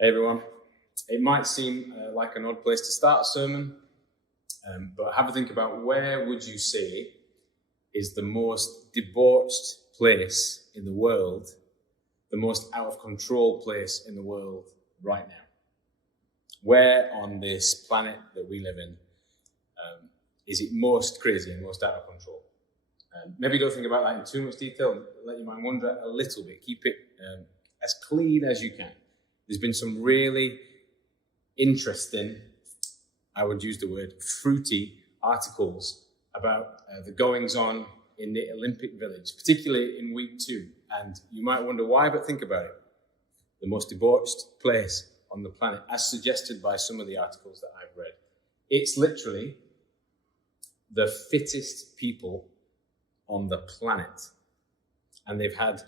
Hey everyone. It might seem like an odd place to start a sermon, but have a think about where would you say is the most debauched place in the world, the most out of control place in the world right now? Where on this planet that we live in is it most crazy and most out of control? Maybe don't think about that in too much detail. Let your mind wander a little bit. Keep it as clean as you can. There's been some really interesting, I would use the word fruity, articles about the goings-on in the Olympic Village, particularly in week 2. And you might wonder why, but think about it. The most debauched place on the planet, as suggested by some of the articles that I've read. It's literally the fittest people on the planet. And they've had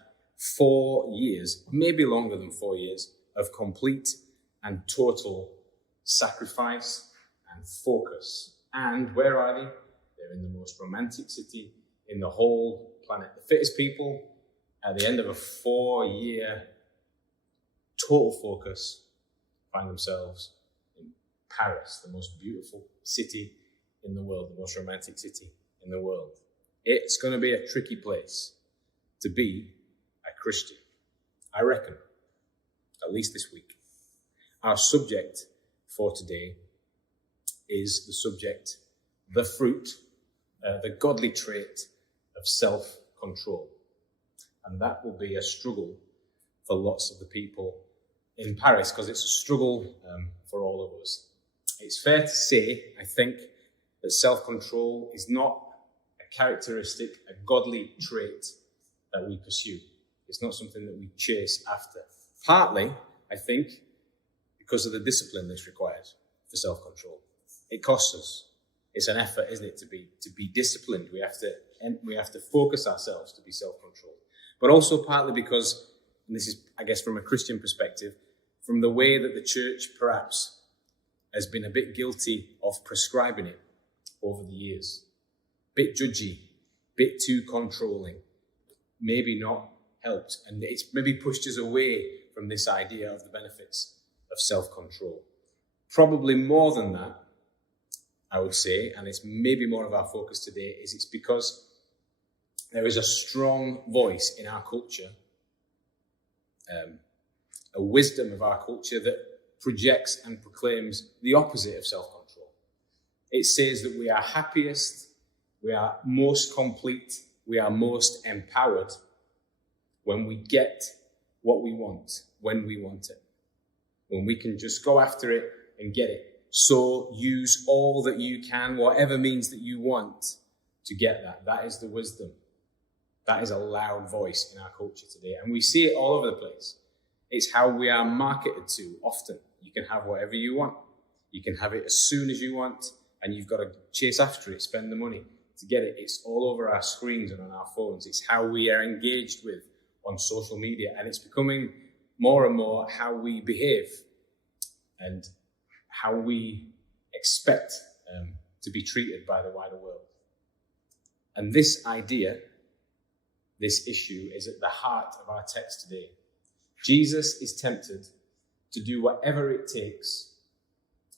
4 years, maybe longer than 4 years, of complete and total sacrifice and focus. And where are they? They're in the most romantic city in the whole planet. The fittest people at the end of a 4-year total focus find themselves in Paris, the most beautiful city in the world, the most romantic city in the world. It's going to be a tricky place to be a Christian, I reckon. At least this week. Our subject for today is the subject, the fruit, the godly trait of self-control. And that will be a struggle for lots of the people in Paris, because it's a struggle for all of us. It's fair to say, I think, that self-control is not a characteristic, a godly trait that we pursue. It's not something that we chase after. Partly, I think, because of the discipline that's required for self-control. It costs us. It's an effort, isn't it, to be disciplined. We have to focus ourselves to be self-controlled. But also partly because, and this is, I guess, from a Christian perspective, from the way that the church perhaps has been a bit guilty of prescribing it over the years. Bit judgy, bit too controlling, maybe not helped, and it's maybe pushed us away from this idea of the benefits of self-control. Probably more than that, I would say, and it's maybe more of our focus today, is it's because there is a strong voice in our culture, a wisdom of our culture that projects and proclaims the opposite of self-control. It says that we are happiest, we are most complete, we are most empowered when we get what we want, when we want it. When we can just go after it and get it. So use all that you can, whatever means that you want to get that. That is the wisdom. That is a loud voice in our culture today. And we see it all over the place. It's how we are marketed to often. You can have whatever you want. You can have it as soon as you want, and you've got to chase after it, spend the money to get it. It's all over our screens and on our phones. It's how we are engaged with on social media, and it's becoming more and more how we behave and how we expect to be treated by the wider world. And this idea, this issue, is at the heart of our text today. Jesus is tempted to do whatever it takes,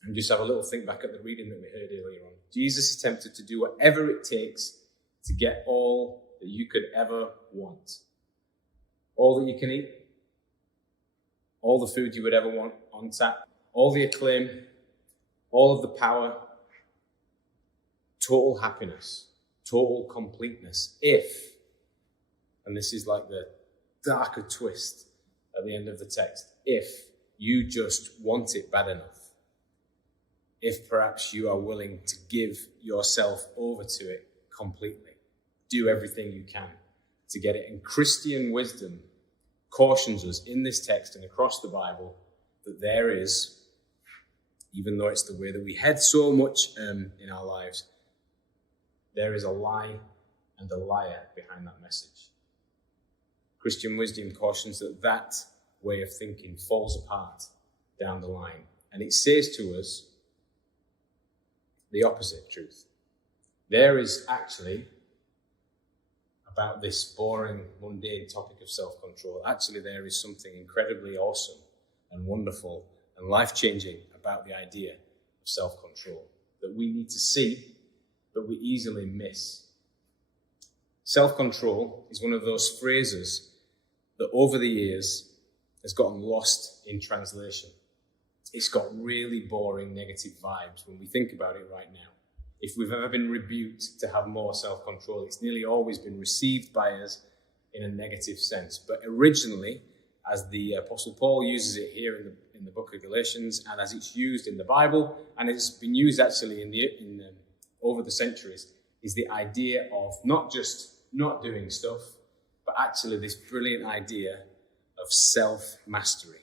and just have a little think back at the reading that we heard earlier on. Jesus is tempted to do whatever it takes to get all that you could ever want. All that you can eat, all the food you would ever want on tap, all the acclaim, all of the power, total happiness, total completeness, if, and this is like the darker twist at the end of the text, if you just want it bad enough, if perhaps you are willing to give yourself over to it completely, do everything you can to get it. And Christian wisdom cautions us in this text and across the Bible that there is, even though it's the way that we head so much in our lives, there is a lie and a liar behind that message. Christian wisdom cautions that that way of thinking falls apart down the line. And it says to us the opposite truth. There is actually about this boring, mundane topic of self-control. Actually, there is something incredibly awesome and wonderful and life-changing about the idea of self-control that we need to see, but we easily miss. Self-control is one of those phrases that over the years has gotten lost in translation. It's got really boring negative vibes when we think about it right now. If we've ever been rebuked to have more self-control, it's nearly always been received by us in a negative sense. But originally, as the Apostle Paul uses it here in the book of Galatians, and as it's used in the Bible, and it's been used actually over the centuries, is the idea of not just not doing stuff, but actually this brilliant idea of self-mastery,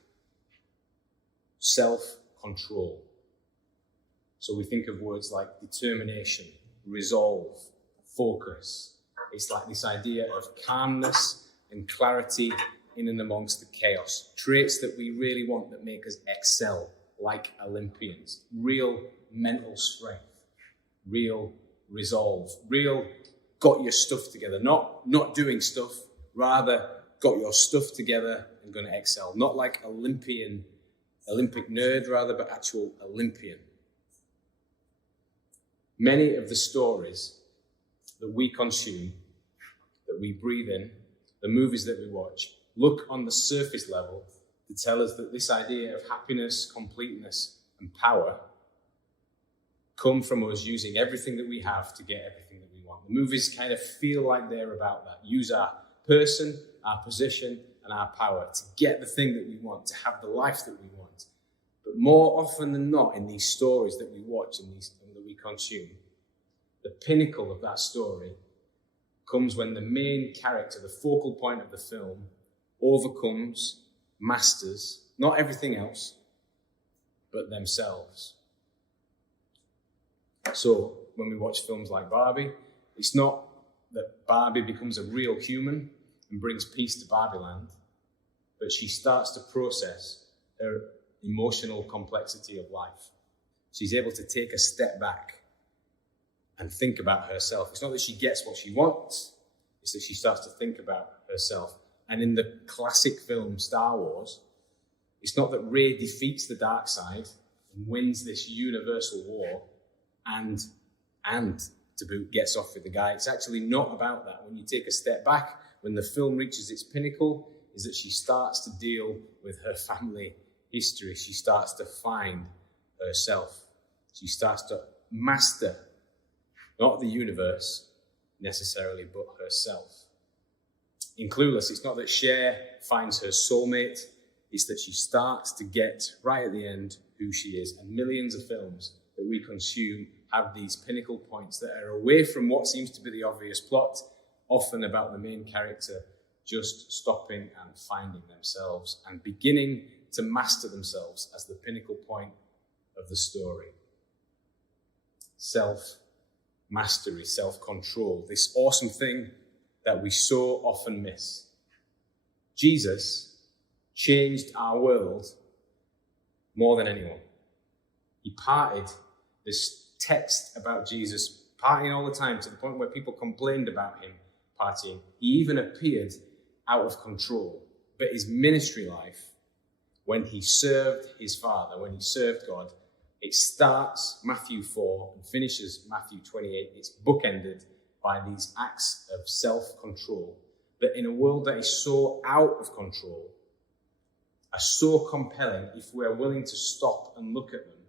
self-control. So we think of words like determination, resolve, focus. It's like this idea of calmness and clarity in and amongst the chaos. Traits that we really want that make us excel like Olympians. Real mental strength, real resolve, real got your stuff together. Not doing stuff, rather got your stuff together and going to excel. Not like Olympic nerd rather, but actual Olympian. Many of the stories that we consume, that we breathe in, the movies that we watch, look on the surface level to tell us that this idea of happiness, completeness, and power come from us using everything that we have to get everything that we want. The movies kind of feel like they're about that. Use our person, our position, and our power to get the thing that we want, to have the life that we want. But more often than not, in these stories that we watch and that we consume, the pinnacle of that story comes when the main character, the focal point of the film, overcomes, masters, not everything else, but themselves. So, when we watch films like Barbie, it's not that Barbie becomes a real human and brings peace to Barbie land, but she starts to process her emotional complexity of life. She's able to take a step back and think about herself. It's not that she gets what she wants, it's that she starts to think about herself. And in the classic film Star Wars, it's not that Rey defeats the dark side and wins this universal war and to boot gets off with the guy. It's actually not about that. When you take a step back, when the film reaches its pinnacle, is that she starts to deal with her family history. She starts to find herself. She starts to master, not the universe necessarily, but herself. In Clueless, it's not that Cher finds her soulmate, it's that she starts to get, right at the end, who she is. And millions of films that we consume have these pinnacle points that are away from what seems to be the obvious plot, often about the main character just stopping and finding themselves and beginning to master themselves as the pinnacle point of the story. Self-mastery, self-control, this awesome thing that we so often miss. Jesus changed our world more than anyone. He parted this text about Jesus partying all the time to the point where people complained about him partying. He even appeared out of control. But his ministry life, when he served his Father, when he served God, it starts Matthew 4 and finishes Matthew 28. It's bookended by these acts of self-control that in a world that is so out of control are so compelling if we're willing to stop and look at them.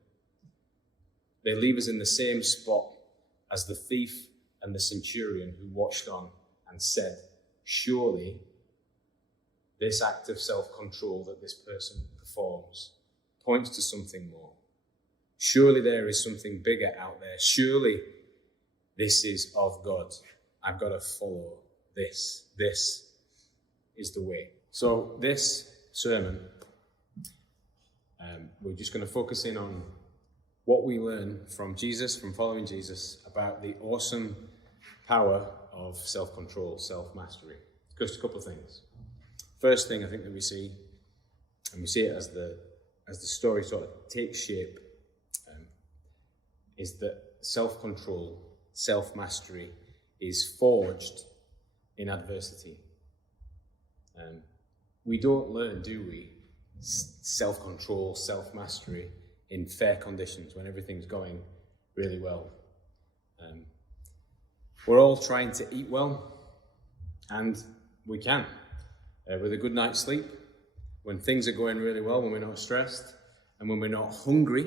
They leave us in the same spot as the thief and the centurion who watched on and said, surely this act of self-control that this person performs points to something more. Surely there is something bigger out there. Surely this is of God. I've got to follow this. This is the way. So this sermon, we're just going to focus in on what we learn from Jesus, from following Jesus, about the awesome power of self-control, self-mastery. Just a couple of things. First thing I think that we see, and we see it as the story sort of takes shape, is that self-control, self-mastery is forged in adversity. We don't learn, do we, self-control, self-mastery in fair conditions when everything's going really well. We're all trying to eat well, and we can. With a good night's sleep, when things are going really well, when we're not stressed, and when we're not hungry.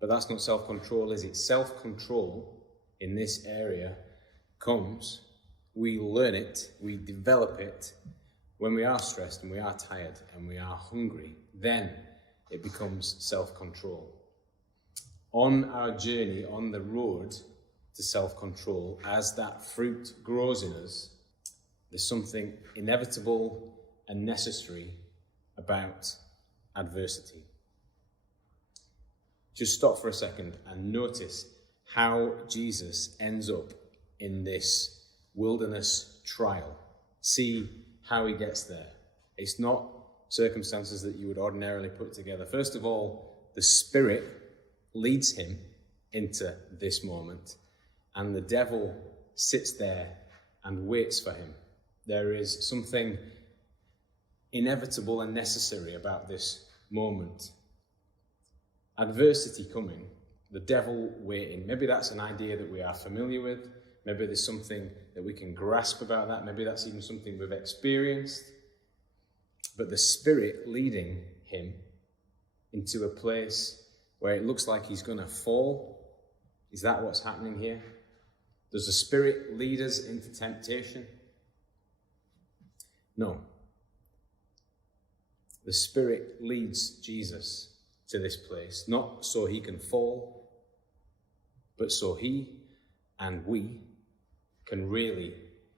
But that's not self-control, is it? Self-control in this area comes, we learn it, we develop it when we are stressed and we are tired and we are hungry. Then it becomes self-control. On our journey, on the road to self-control, as that fruit grows in us, there's something inevitable and necessary about adversity. Just stop for a second and notice how Jesus ends up in this wilderness trial. See how he gets there. It's not circumstances that you would ordinarily put together. First of all, the Spirit leads him into this moment, and the devil sits there and waits for him. There is something inevitable and necessary about this moment. Adversity coming, the devil waiting. Maybe that's an idea that we are familiar with. Maybe there's something that we can grasp about that. Maybe that's even something we've experienced. But the Spirit leading him into a place where it looks like he's going to fall. Is that what's happening here? Does the Spirit lead us into temptation? No. The Spirit leads Jesus to this place, not so he can fall, but so he and we can really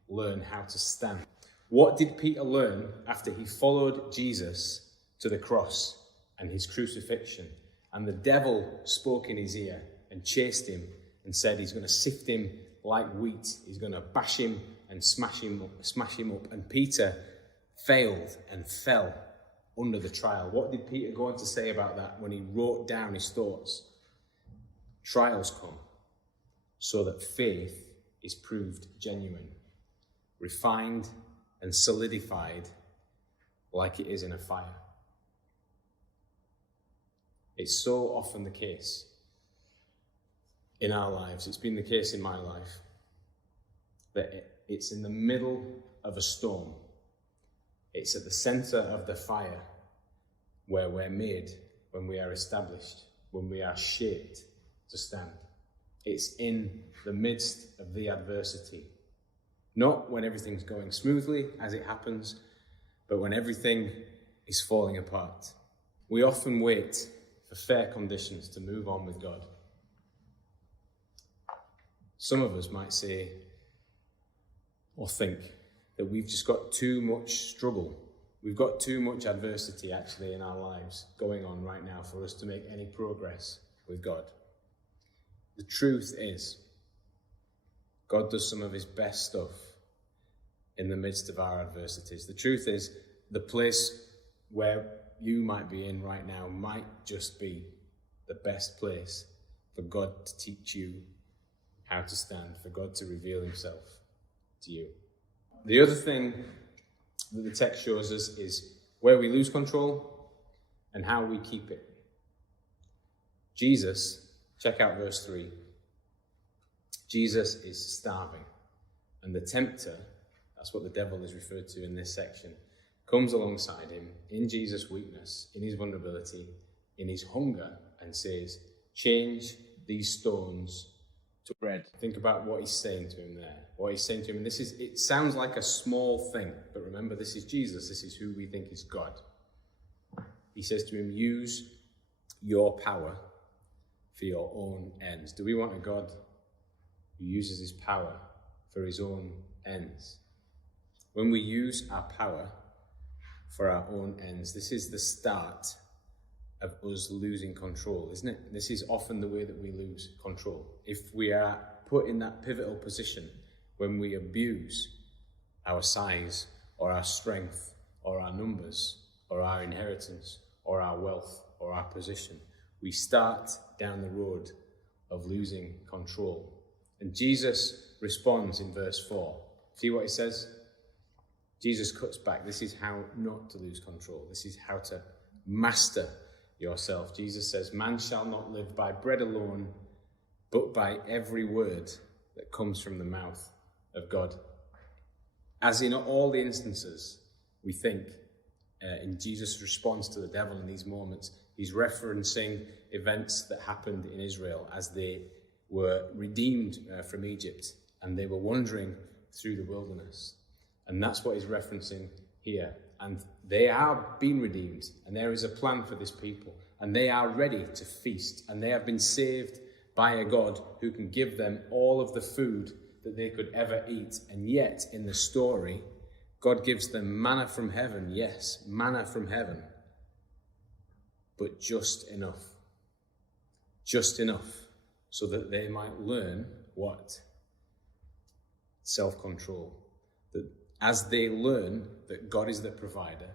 learn how to stand. What did Peter learn after he followed Jesus to the cross and his crucifixion, and the devil spoke in his ear and chased him and said he's going to sift him like wheat, he's going to bash him and smash him up, and Peter failed and fell under the trial? What did Peter go on to say about that when he wrote down his thoughts? Trials come so that faith is proved genuine, refined and solidified like it is in a fire. It's so often the case in our lives, it's been the case in my life, that it's in the middle of a storm. It's at the center of the fire where we're made, when we are established, when we are shaped to stand. It's in the midst of the adversity. Not when everything's going smoothly, as it happens, but when everything is falling apart. We often wait for fair conditions to move on with God. Some of us might say or think that we've just got too much struggle. We've got too much adversity actually in our lives going on right now for us to make any progress with God. The truth is, God does some of his best stuff in the midst of our adversities. The truth is, the place where you might be in right now might just be the best place for God to teach you how to stand, for God to reveal himself to you. The other thing that the text shows us is where we lose control and how we keep it. Jesus, check out verse 3. Jesus is starving, and the tempter, that's what the devil is referred to in this section, comes alongside him in Jesus' weakness, in his vulnerability, in his hunger, and says, change these stones to bread. Think about what he's saying to him there. What he's saying to him, and it sounds like a small thing, but remember, this is Jesus. This is who we think is God. He says to him, use your power for your own ends. Do we want a God who uses his power for his own ends? When we use our power for our own ends, this is the start of us losing control, isn't it? This is often the way that we lose control. If we are put in that pivotal position when we abuse our size or our strength or our numbers or our inheritance or our wealth or our position, we start down the road of losing control. And Jesus responds in verse 4. See what he says? Jesus cuts back. This is how not to lose control. This is how to master yourself. Jesus says, man shall not live by bread alone, but by every word that comes from the mouth of God. As in all the instances, we think in Jesus' response to the devil in these moments, he's referencing events that happened in Israel as they were redeemed from Egypt and they were wandering through the wilderness. And that's what he's referencing here. And they are being redeemed, and there is a plan for this people, and they are ready to feast, and they have been saved by a God who can give them all of the food that they could ever eat. And yet, in the story, God gives them manna from heaven. Yes, manna from heaven. But just enough. Just enough so that they might learn what? Self-control. That as they learn that God is the provider,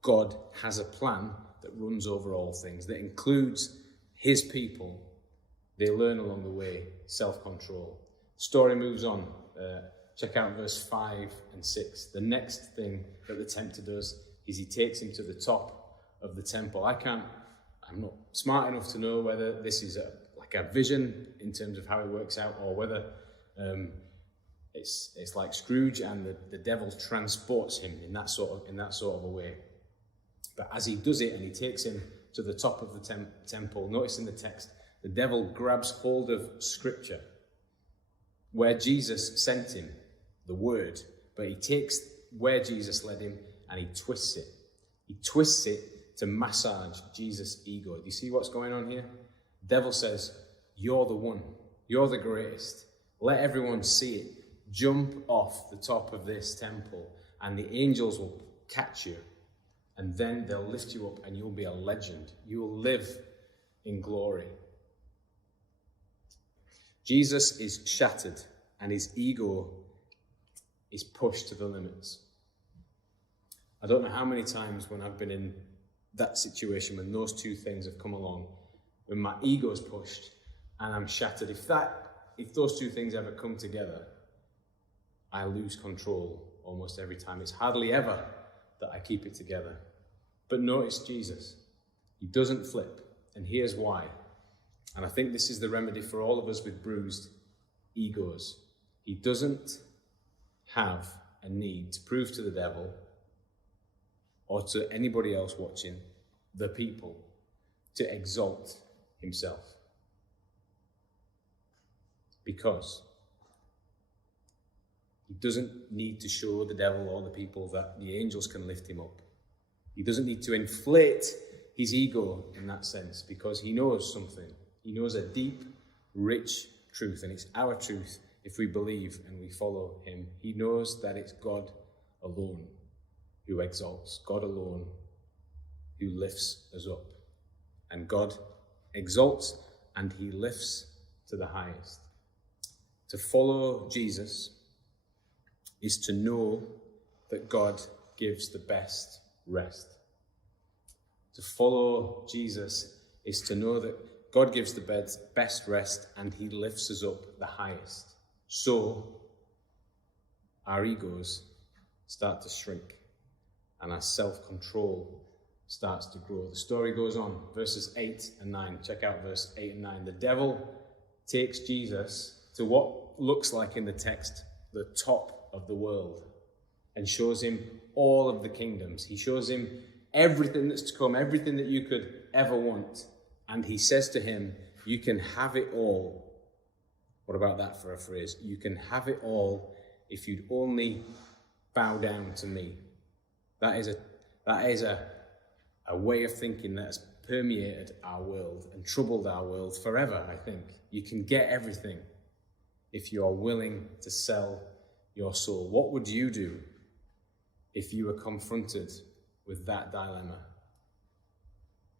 God has a plan that runs over all things, that includes his people, they learn along the way self-control. The story moves on. Check out verse 5 and 6. The next thing that the tempter does is he takes him to the top of the temple. I'm not smart enough to know whether this is like a vision in terms of how it works out, or whether it's like Scrooge and the devil transports him in that sort of a way. But as he does it and he takes him to the top of the temple, notice in the text, the devil grabs hold of Scripture, where Jesus sent him, the word, but he takes where Jesus led him and he twists it. He twists it to massage Jesus' ego. Do you see what's going on here? The devil says, you're the one. You're the greatest. Let everyone see it. Jump off the top of this temple and the angels will catch you, and then they'll lift you up and you'll be a legend. You will live in glory. Jesus is shattered and his ego is pushed to the limits. I don't know how many times when I've been in that situation when those two things have come along, when my ego is pushed and I'm shattered. If those two things ever come together, I lose control almost every time. It's hardly ever that I keep it together. But notice Jesus. He doesn't flip. And here's why. And I think this is the remedy for all of us with bruised egos. He doesn't have a need to prove to the devil or to anybody else watching, the people, to exalt himself. Because he doesn't need to show the devil or the people that the angels can lift him up. He doesn't need to inflate his ego in that sense, because he knows something. He knows a deep, rich truth, and it's our truth if we believe and we follow him. He knows that it's God alone who exalts, God alone who lifts us up. And God exalts and he lifts to the highest. To follow Jesus is to know that God gives the best rest. To follow Jesus is to know that God gives the best rest and he lifts us up the highest. So our egos start to shrink and our self-control starts to grow. The story goes on, verses 8 and 9. Check out verse 8 and 9. The devil takes Jesus to what looks like in the text the top of the world and shows him all of the kingdoms. He shows him everything that's to come, everything that you could ever want. And he says to him, you can have it all. What about that for a phrase? You can have it all if you'd only bow down to me. That is a way of thinking that has permeated our world and troubled our world forever, I think. You can get everything if you are willing to sell your soul. What would you do if you were confronted with that dilemma?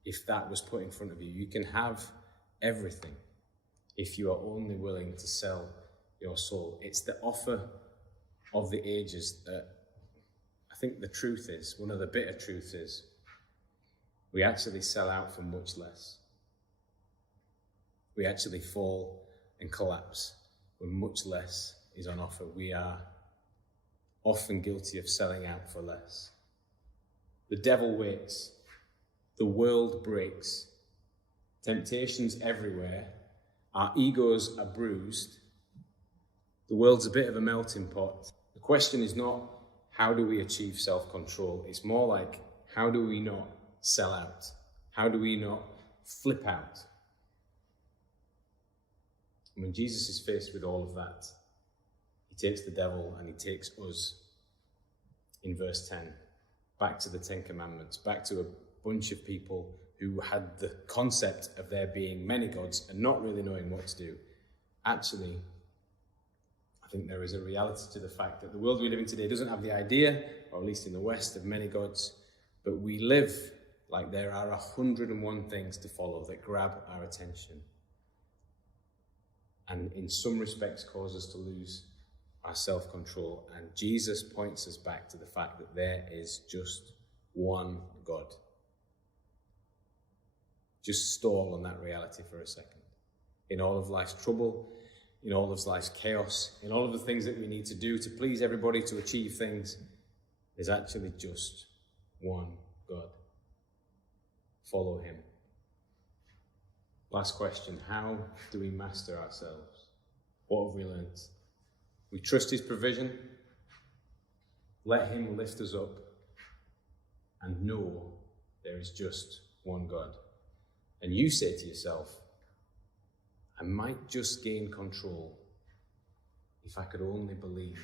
If that was put in front of you? You can have everything if you are only willing to sell your soul. It's the offer of the ages that I think the truth is, one of the bitter truths is, we actually sell out for much less. We actually fall and collapse when much less is on offer. We are often guilty of selling out for less. The devil waits. The world breaks. Temptations everywhere. Our egos are bruised. The world's a bit of a melting pot. The question is not, how do we achieve self-control? It's more like, how do we not sell out? How do we not flip out? And when Jesus is faced with all of that, he takes the devil and he takes us, in verse 10, back to the Ten Commandments, back to a bunch of people who had the concept of there being many gods and not really knowing what to do. Actually, I think there is a reality to the fact that the world we live in today doesn't have the idea, or at least in the West, of many gods, but we live like there are 101 things to follow that grab our attention and in some respects cause us to lose our self-control. And Jesus points us back to the fact that there is just one God. Just stall on that reality for a second. In all of life's trouble, in all of life's chaos, in all of the things that we need to do to please everybody, to achieve things, there's actually just one God. Follow him. Last question, how do we master ourselves? What have we learned? We trust his provision, let him lift us up, and know there is just one God. And you say to yourself, I might just gain control if I could only believe